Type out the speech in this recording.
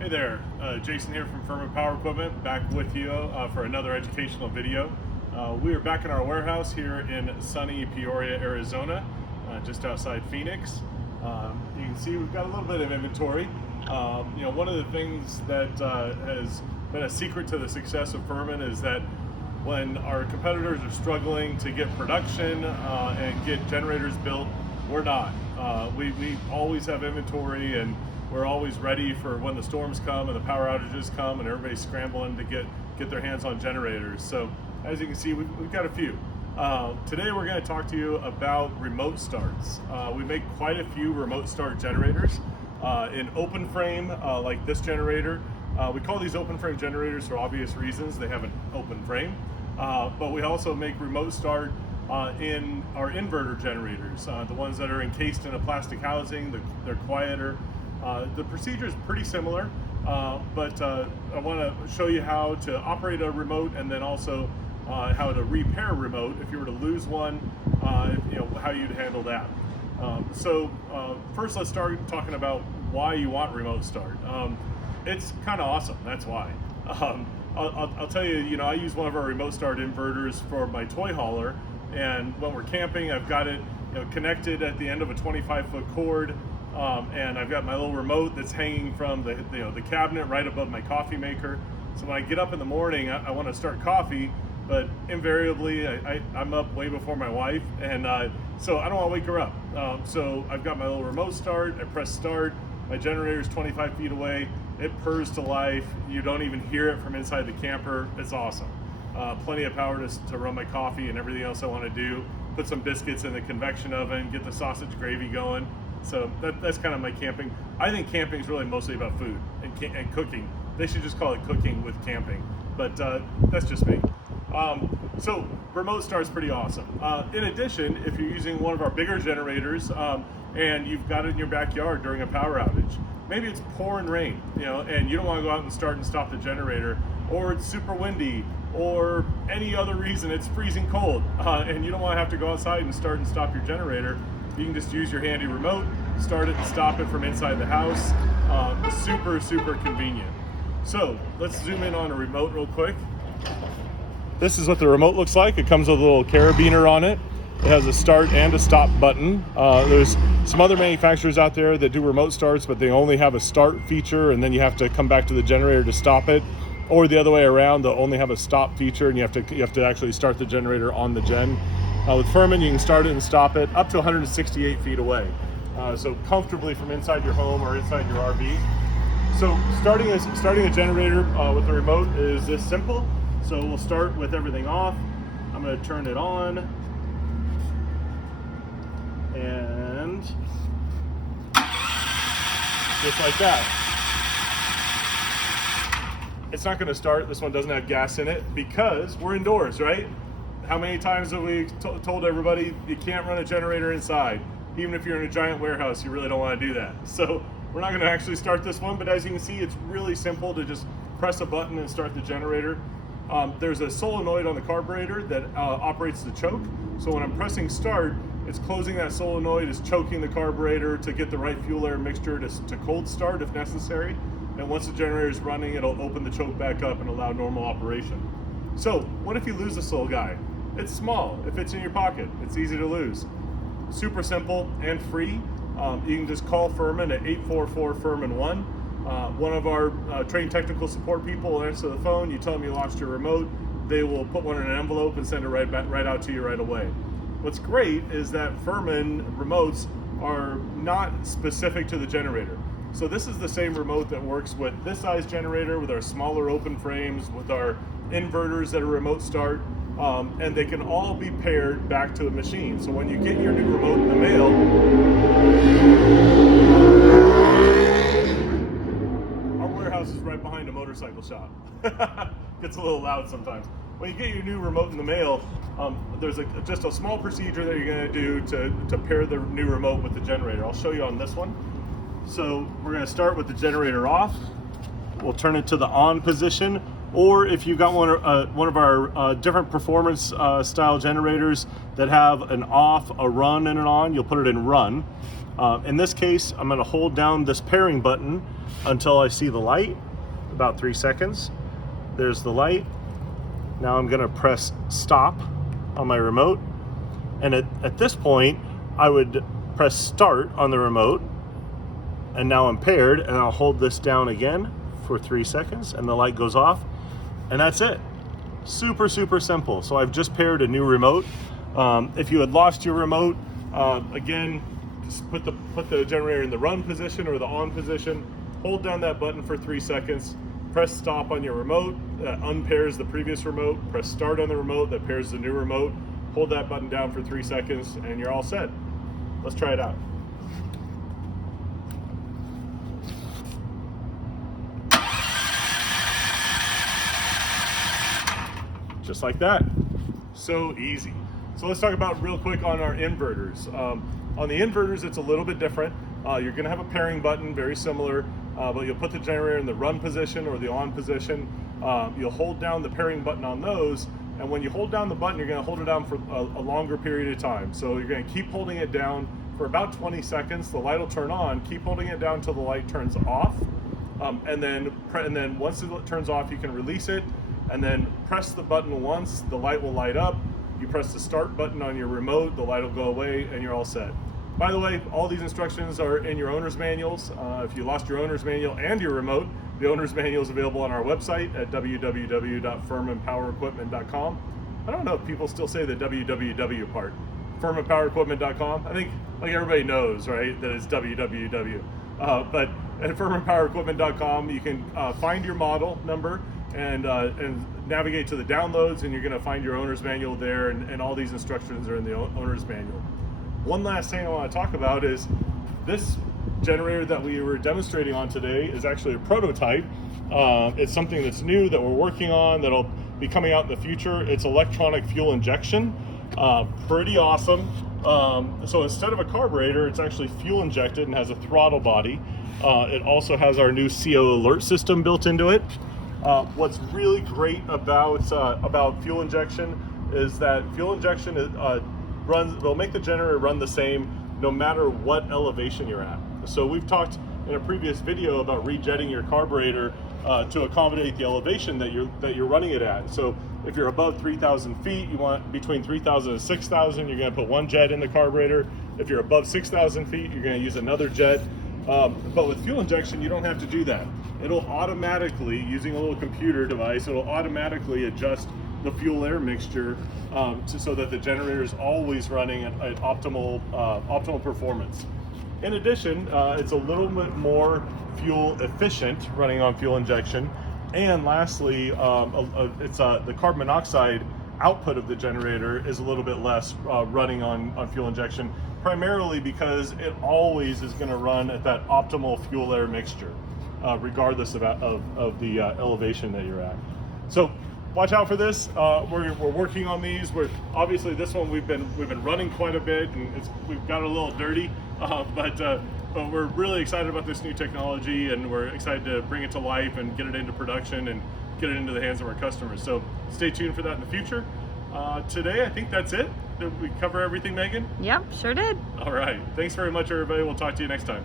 Hey there, Jason here from Firman Power Equipment, back with you for another educational video. We are back in our warehouse here in sunny Peoria, Arizona, just outside Phoenix. You can see we've got a little bit of inventory. One of the things that has been a secret to the success of Firman is that when our competitors are struggling to get production and get generators built, we're not. We always have inventory, and we're always ready for when the storms come and the power outages come and everybody's scrambling to get their hands on generators. So as you can see, we've got a few. Today we're going to talk to you about remote starts. We make quite a few remote start generators in open frame, like this generator. We call these open frame generators for obvious reasons. They have an open frame, but we also make remote start in our inverter generators, the ones that are encased in a plastic housing. They're quieter. The procedure is pretty similar, but I want to show you how to operate a remote, and then also how to repair a remote if you were to lose one, how you'd handle that. First, let's start talking about why you want remote start. It's kind of awesome, that's why. I'll tell you, I use one of our remote start inverters for my toy hauler, and when we're camping, I've got it connected at the end of a 25-foot cord. And I've got my little remote that's hanging from the cabinet right above my coffee maker. So when I get up in the morning, I want to start coffee, but invariably I'm up way before my wife, and so I don't want to wake her up. So I've got my little remote start. I press start. My generator's 25 feet away. It purrs to life. You don't even hear it from inside the camper. It's awesome. Plenty of power to run my coffee and everything else I want to do. Put some biscuits in the convection oven. Get the sausage gravy going. So that's kind of my camping. I think camping is really mostly about food and cooking. They should just call it cooking with camping, but that's just me. So remote start's pretty awesome. In addition, if you're using one of our bigger generators and you've got it in your backyard during a power outage, maybe it's pouring rain, and you don't want to go out and start and stop the generator, or it's super windy, or any other reason, it's freezing cold, and you don't want to have to go outside and start and stop your generator. You can just use your handy remote, start it and stop it from inside the house. Super convenient. So let's zoom in on a remote real quick. This is what the remote looks like. It comes with a little carabiner on it. It has a start and a stop button. There's some other manufacturers out there that do remote starts, but they only have a start feature, and then you have to come back to the generator to stop it. Or the other way around, they'll only have a stop feature, and you have to actually start the generator on the gen. With Firman, you can start it and stop it up to 168 feet away. So comfortably from inside your home or inside your RV. So starting a generator with the remote is this simple. So we'll start with everything off. I'm going to turn it on. And just like that. It's not going to start. This one doesn't have gas in it because we're indoors, right? How many times have we told everybody you can't run a generator inside? Even if you're in a giant warehouse, you really don't want to do that. So we're not going to actually start this one, but as you can see, it's really simple to just press a button and start the generator. There's a solenoid on the carburetor that operates the choke. So when I'm pressing start, it's closing that solenoid, it's choking the carburetor to get the right fuel air mixture to cold start if necessary. And once the generator is running, it'll open the choke back up and allow normal operation. So what if you lose this little guy? It's small, it fits in your pocket, it's easy to lose. Super simple and free. You can just call Firman at 844-FIRMAN-1. One of our trained technical support people will answer the phone. You tell them you lost your remote, they will put one in an envelope and send it right out to you right away. What's great is that Firman remotes are not specific to the generator. So this is the same remote that works with this size generator, with our smaller open frames, with our inverters that are remote start. And they can all be paired back to a machine. So when you get your new remote in the mail, our warehouse is right behind a motorcycle shop. Gets a little loud sometimes. When you get your new remote in the mail, there's just a small procedure that you're going to do to pair the new remote with the generator. I'll show you on this one. So we're going to start with the generator off. We'll turn it to the on position. Or if you've got one of our different performance style generators that have an off, a run, and an on, you'll put it in run. In this case, I'm going to hold down this pairing button until I see the light, about 3 seconds. There's the light. Now I'm going to press stop on my remote. And at this point, I would press start on the remote. And now I'm paired, and I'll hold this down again for 3 seconds, and the light goes off. And that's it. Super, super simple. So I've just paired a new remote. If you had lost your remote, again, just put the generator in the run position or the on position, hold down that button for 3 seconds, press stop on your remote, that unpairs the previous remote, press start on the remote, that pairs the new remote, hold that button down for 3 seconds, and you're all set. Let's try it out. Just like that. So easy. So let's talk about real quick on our inverters. On the inverters, it's a little bit different. You're going to have a pairing button, very similar, but you'll put the generator in the run position or the on position. You'll hold down the pairing button on those, and when you hold down the button, you're going to hold it down for a longer period of time. So you're going to keep holding it down for about 20 seconds. The light will turn on. Keep holding it down until the light turns off, and then once it turns off, you can release it, and then press the button once. The light will light up. You press the start button on your remote, the light will go away, and you're all set. By the way, all these instructions are in your owner's manuals. If you lost your owner's manual and your remote, the owner's manual is available on our website at www.firmanpowerequipment.com. I don't know if people still say the www part. Firmanpowerequipment.com. I think like everybody knows, right, that it's www. But at firmanpowerequipment.com, you can find your model number and navigate to the downloads, and you're going to find your owner's manual there, and all these instructions are in the owner's manual. One last thing I want to talk about is this generator that we were demonstrating on today is actually a prototype. It's something that's new that we're working on that'll be coming out in the future. It's electronic fuel injection. Pretty awesome. So instead of a carburetor, it's actually fuel injected and has a throttle body. It also has our new CO alert system built into it. What's really great about fuel injection is that fuel injection will make the generator run the same no matter what elevation you're at. So we've talked in a previous video about rejetting your carburetor to accommodate the elevation that you're running it at. So if you're above 3,000 feet, you want between 3,000 and 6,000, you're going to put one jet in the carburetor. If you're above 6,000 feet, you're going to use another jet. But with fuel injection, you don't have to do that. It'll automatically, using a little computer device, it'll automatically adjust the fuel air mixture so that the generator is always running at optimal performance. In addition, it's a little bit more fuel efficient running on fuel injection. And lastly, the carbon monoxide output of the generator is a little bit less running on fuel injection, primarily because it always is going to run at that optimal fuel air mixture, regardless of the elevation that you're at. So watch out for this. We're working on these. Obviously this one we've been running quite a bit, and we've got a little dirty, but we're really excited about this new technology, and we're excited to bring it to life and get it into production and get it into the hands of our customers. So stay tuned for that in the future. Today, I think that's it. Did we cover everything, Megan? Yep, sure did. All right. Thanks very much, everybody. We'll talk to you next time.